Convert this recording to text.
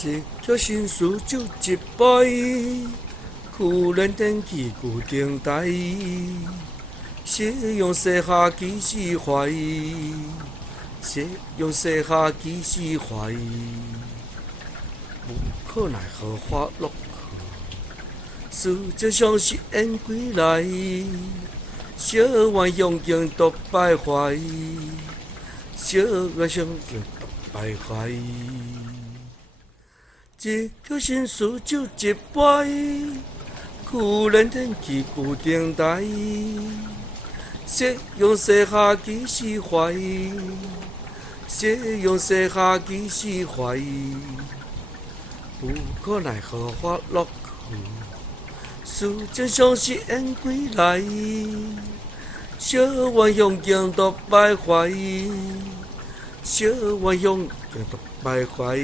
一曲新词就一杯，苦人天气固定台，夕阳西下几时怀？夕阳西下几时怀？无可奈何花落去，思这相思燕归来，小愿向镜独徘徊，小愿向镜独徘徊。一曲新词就一杯，苦人天气固定台，夕阳西下几时怀？夕阳西下几时怀？无可奈何花落去，思这相思燕归来，小愿向镜独徘徊，小愿向镜独徘徊。